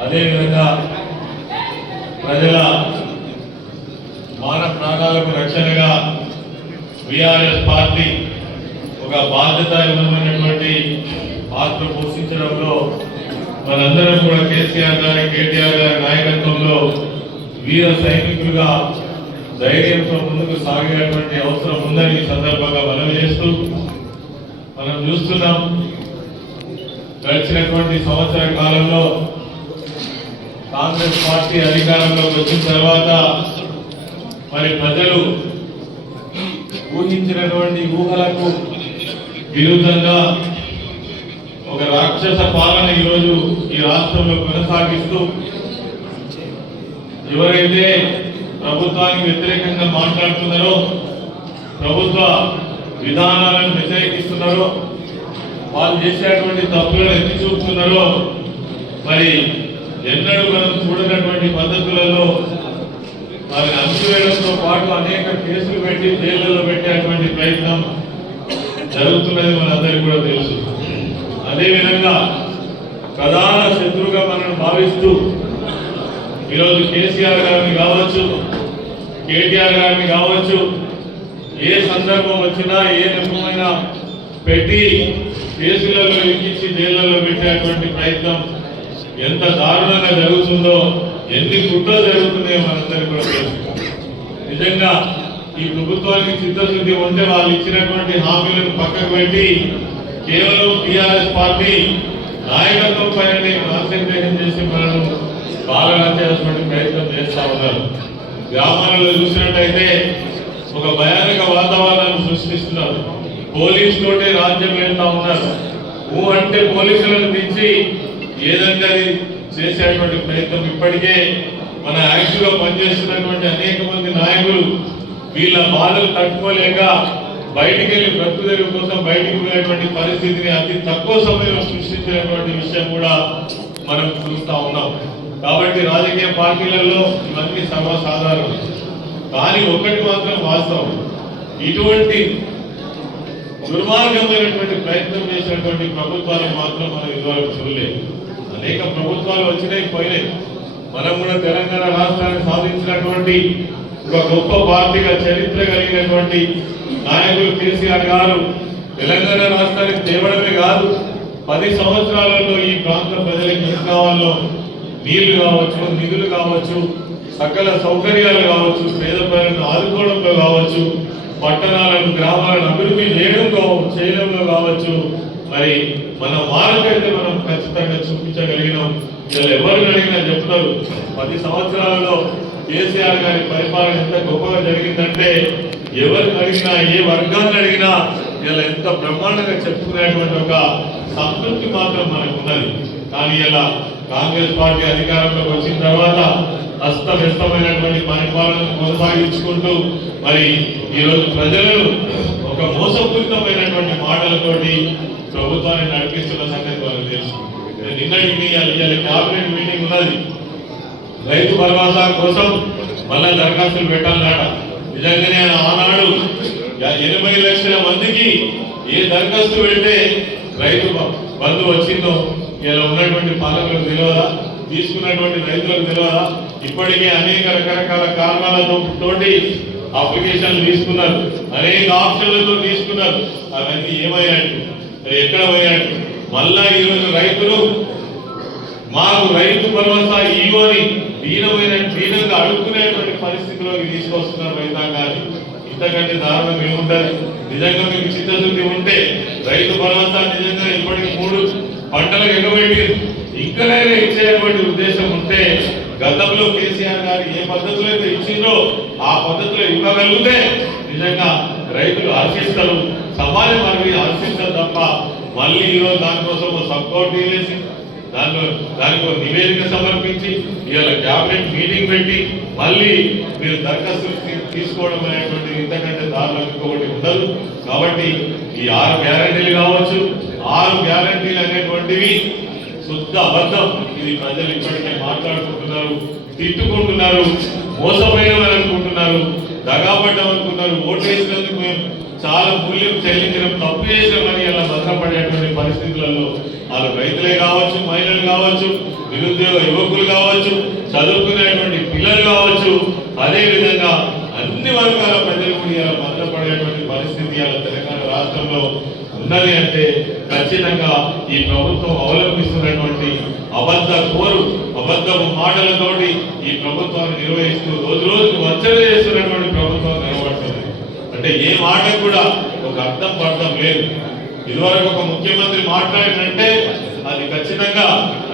అదేవిధంగా ప్రజల మాన ప్రాణాలకు రక్షణగా బీఆర్ఎస్ పార్టీ ఒక బాధ్యతాయుతమైనటువంటి పాత్ర పోషించడంలో మనందరం కూడా కేసీఆర్ గారి కేటీఆర్ గారి నాయకత్వంలో వీర సైనికులుగా ధైర్యంతో ముందుకు సాగేటువంటి అవసరం ఉందని సందర్భంగా మనం చేస్తూ మనం చూస్తున్నాం. గడిచినటువంటి సంవత్సర కాలంలో కాంగ్రెస్ పార్టీ అధికారంలోకి వచ్చిన తర్వాత మరి ప్రజలు ఊహించినటువంటి ఊహలకు విరుద్ధంగా ఒక రాక్షస పాలన ఈరోజు ఈ రాష్ట్రంలో కొనసాగిస్తూ ఎవరైతే ప్రభుత్వానికి వ్యతిరేకంగా మాట్లాడుతున్నారో ప్రభుత్వ విధానాలను వ్యతిరేకిస్తున్నారో వాళ్ళు చేసేటువంటి తప్పులను ఎత్తి చూపుతున్నారో మరి ఎన్నడూ మనం చూడనటువంటి పద్ధతులలో వారిని అణచివేయడంతో పాటు అనేక కేసులు పెట్టి జైళ్ళలో పెట్టేటువంటి ప్రయత్నం జరుగుతున్నది మనందరికీ కూడా తెలుసు. అదేవిధంగా ప్రధాన శత్రువుగా మనం భావిస్తూ ఈరోజు కేసీఆర్ గారిని కావచ్చు కేటీఆర్ గారిని కావచ్చు ఏ సందర్భం వచ్చినా ఏ రకమైన పెట్టి కేసులలో ఎక్కించి జైళ్ళలో పెట్టేటువంటి ప్రయత్నం ఎంత దారుణంగా జరుగుతుందో ఎన్ని కుట్రలు జరుగుతున్నాయో మనందరూ కూడా నిజంగా ఈ ప్రభుత్వానికి చిత్తశుద్ధి ఉంటే వాళ్ళు ఇచ్చినటువంటి హామీలను పక్కకు పెట్టి కేవలం టిఆర్ఎస్ పార్టీ నాయకత్వం పైన కాన్సన్ట్రేషన్ చేసి మనం బాగా చేయాల్సిన ప్రయత్నం చేస్తా ఉన్నారు. గ్రామాలలో చూసినట్టయితే ఒక భయానక వాతావరణాన్ని సృష్టిస్తున్నారు. పోలీస్ తోటే రాజ్యం వెళ్తా ఉన్నారు. ఊ అంటే పోలీసులను దించి ఏదంటే అది చేసేటువంటి ప్రయత్నం. ఇప్పటికే మన యాక్టివ్ పనిచేస్తున్నటువంటి అనేక మంది నాయకులు వీళ్ళ బాధలు తట్టుకోలేక బయటికి వెళ్ళి బ్రతుకు కోసం బయటికి వెళ్ళేటువంటి పరిస్థితిని అతి తక్కువ సమయంలో సృష్టించినటువంటి విషయం కూడా మనం చూస్తా ఉన్నాం. కాబట్టి రాజకీయ పార్టీలలో ఇవన్నీ సర్వసాధారణం. కానీ ఒకటి మాత్రం వాస్తవం. ఇటువంటి దుర్మార్గమైనటువంటి ప్రయత్నం చేసినటువంటి ప్రభుత్వాలు మాత్రం మనం ఇదివరకు చూడలేదు. అనేక ప్రభుత్వాలు వచ్చినాయి పోయినాయి. మనం కూడా తెలంగాణ రాష్ట్రాన్ని సాధించినటువంటి ఒక గొప్ప పార్టీగా చరిత్ర కలిగినటువంటి నాయకులు కేసీఆర్ గారు తెలంగాణ రాష్ట్రానికి తేవడమే కాదు పది సంవత్సరాలలో ఈ ప్రాంత ప్రజలకు ఏం కావాలో నీళ్ళు కావచ్చు నిధులు కావచ్చు సకల సౌకర్యాలు కావచ్చు పేద ప్రజలను ఆదుకోవడంలో కావచ్చు పట్టణాలను గ్రామాలను అభివృద్ధి చేయడం చేయడంలో కావచ్చు మరి మన మార్గైతే మనం ఖచ్చితంగా చూపించగలిగినాం. ఇలా ఎవరు అడిగినా చెప్తారు. పది సంవత్సరాలలో కేసీఆర్ గారి పరిపాలన ఎంత గొప్పగా జరిగిందంటే ఎవరిని అడిగినా ఏ వర్గాన్ని అడిగినా ఇలా ఎంత బ్రహ్మాండంగా చెప్పుకునేటువంటి ఒక సంతృప్తి మాత్రం మనకు ఉన్నది. కానీ ఇలా కాంగ్రెస్ పార్టీ అధికారంలోకి వచ్చిన తర్వాత అస్తవ్యస్తమైనటువంటి పరిపాలన కొనసాగించుకుంటూ మరి ఈరోజు ప్రజలను ఒక మోసపూరితమైనటువంటి మాటలతోటి ప్రభుత్వాన్ని నడిపిస్తున్న సంగతి వాళ్ళకి తెలుసు. నిన్న నిన్నటి క్యాబినెట్ మీటింగ్ ఉన్నది. రైతు భరోసా కోసం మళ్ళా దరఖాస్తులు పెట్టాలన్నట నిజంగానే ఆనాడు ఎనభై లక్షల మందికి ఏ దరఖాస్తు పెడితే రైతు బంధు వచ్చిందో ఇలా ఉన్నటువంటి పాలకులకు తెలియదా తీసుకున్నటువంటి రైతులకు తెలియదా ఇప్పటికే అనేక రకరకాల కారణాలతో తోటి అప్లికేషన్లు తీసుకున్నారు. అనేక ఆప్షన్లతో తీసుకున్నారు. అవన్నీ ఏమయ్యాయి? ఎక్కడ పోయాయి? మళ్ళా ఈరోజు రైతులు మాకు రైతు భరోసా ఇవ్వని దీనమైన దీనంగా అడుక్కునేటువంటి పరిస్థితిలోకి తీసుకొస్తున్నారు రైతాంగాన్ని. ఇంతకంటే దారుణం ఏముంటది నిజంగా మీకు చిత్తశుద్ధి ఉంటే రైతు భరోసా నిజంగా ఇప్పటికి మూడు పంటలకు ఎగబెట్టి ఇంకనైనా ఇచ్చేటువంటి ఉద్దేశం ఉంటే గతంలో కేసీఆర్ గారు ఏ పద్ధతిలో అయితే ఇచ్చిందో పద్ధతిలో ఇవ్వగలిగితే నిజంగా రైతులు హర్షిస్తారు సమాజం అనేది హర్షిస్తారు తప్ప మళ్ళీ ఈరోజు దానికోసం సపోర్ట్ వేసి దానిలో దానికి నివేదిక సమర్పించి ఇవాళ క్యాబినెట్ మీటింగ్ పెట్టి మళ్ళీ మీరు దరఖాస్తులు తీసుకోవడం అనేటువంటి ఇంతకంటే దారిలో ఇంకొకటి ఉండదు. కాబట్టి ఈ ఆరు గ్యారంటీలు కావచ్చు ఆరు గ్యారంటీలు అనేటువంటివి శుద్ధ అబద్ధం. ఇది ప్రజలు ఇప్పటికే మాట్లాడుకుంటున్నారు తిట్టుకుంటున్నారు మోసపోయినామని అనుకుంటున్నారు దగాపడ్డాం అనుకున్నారు ఓటు వేసినందుకు మేము చాలా మూల్యం చెల్లించడం తప్పు చేసినామని అలా భద్రపడేటువంటి పరిస్థితులలో వాళ్ళు రైతులే కావచ్చు మహిళలు కావచ్చు నిరుద్యోగ యువకులు కావచ్చు చదువుకునేటువంటి పిల్లలు కావచ్చు అదేవిధంగా అన్ని వర్గాల ప్రజలు కూడా ఇలా భద్రపడేటువంటి పరిస్థితి ఇలా తెలంగాణ రాష్ట్రంలో ఉన్నది అంటే ఖచ్చితంగా ఈ ప్రభుత్వం అవలంబిస్తున్నటువంటి కోరు అబద్ధపు మాటలతోటి ఈ ప్రభుత్వాన్ని నిర్వహిస్తూ రోజు రోజుకు వచ్చడ చేస్తున్నటువంటి ప్రభుత్వం నిలబడుతుంది. అంటే ఏ మాటకు కూడా ఒక అర్థం పడటం లేదు. ఇదివరకు ఒక ముఖ్యమంత్రి మాట్లాడినంటే అది ఖచ్చితంగా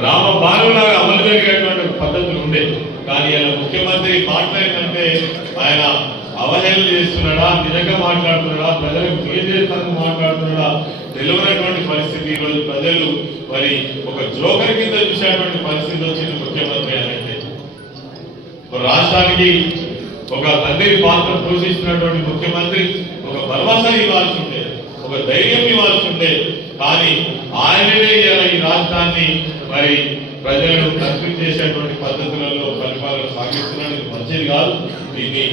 రామ బాలులాగా అమలు జరిగేటువంటి పద్ధతులు ఉండే. కానీ ఆయన ముఖ్యమంత్రి మాట్లాడినంటే ఆయన అవహేళన చేస్తున్నాడా నిజంగా మాట్లాడుతున్నాడా ప్రజలకు ఏం చేస్తాను మాట్లాడుతున్నాడా తెలియనటువంటి పరిస్థితి ఈరోజు ప్రజలు మరి ఒక జోకర్ కింద చూసేటువంటి పరిస్థితి వచ్చింది ముఖ్యమంత్రి అని అంటే ఒక రాష్ట్రానికి ఒక తండ్రి పాత్ర పోషిస్తున్నటువంటి ముఖ్యమంత్రి ఒక భరోసా ఇవ్వాల్సి ఉండే ఒక ధైర్యం ఇవ్వాల్సి ఉండే కానీ ఆయననే ఈ రాష్ట్రాన్ని మరి ప్రజలను కన్ఫ్యూజ్ చేసేటువంటి పద్ధతులలో పరిపాలన సాగిస్తున్నాడు. మంచిది కాదు. దీన్ని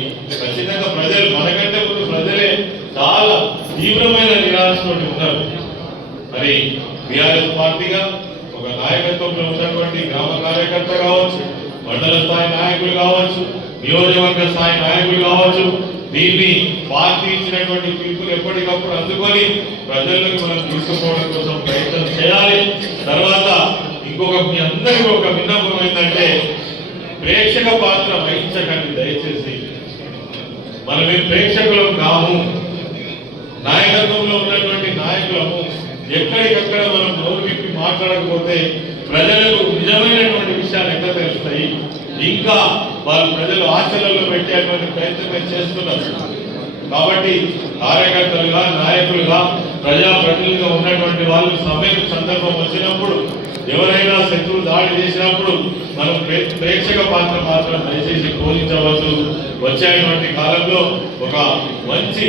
ఖచ్చితంగా ప్రజలు మనకంటే ముందు ప్రజలే చాలా తీవ్రమైన నిరాశతో ఉన్నారు. మరి బీఆర్ఎస్ పార్టీగా ఒక నాయకత్వంలో ఉన్నటువంటి గ్రామ కార్యకర్త కావచ్చు మండల స్థాయి నాయకులు కావచ్చు నియోజకవర్గ స్థాయి నాయకులు కావచ్చు దీన్ని పార్టీ ఇచ్చినటువంటి పిలుపులు ఎప్పటికప్పుడు అందుకొని ప్రజలకు మనం తీసుకుపోవడం కోసం ప్రయత్నం చేయాలి. తర్వాత ఇంకొక మీ అందరికీ ఒక విన్నపం ఏంటంటే ప్రేక్షక పాత్ర వహించకండి దయచేసి. మనమే ప్రేక్షకులం కాము. నాయకత్వంలో ఉన్నటువంటి నాయకులము ఎక్కడికక్కడ మనం నోరు విప్పి మాట్లాడకపోతే ప్రజలకు నిజమైనటువంటి విషయాలు ఎక్కడ తెలుస్తాయి? ఇంకా వాళ్ళు ప్రజలు ఆశలలో పెట్టేటువంటి ప్రయత్నమే చేస్తున్నారు? కాబట్టి కార్యకర్తలుగా నాయకులుగా ప్రజాప్రతినిధులుగా ఉన్నటువంటి వాళ్ళు సమయం సందర్భం వచ్చినప్పుడు ఎవరైనా శత్రువు దాడి చేసినప్పుడు మనం ప్రేక్షక పాత్ర మాత్రం దయచేసి పోషించవచ్చు వచ్చేటువంటి కాలంలో ఒక మంచి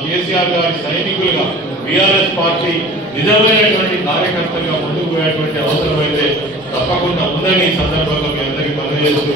కేసీఆర్ గారి సైనికులుగా బీఆర్ఎస్ పార్టీ నిజమైనటువంటి కార్యకర్తలుగా ముందుకు పోయేటువంటి అవసరం అయితే తప్పకుండా ఉందని సందర్భంగా మీ అందరికీ పనిచేస్తూ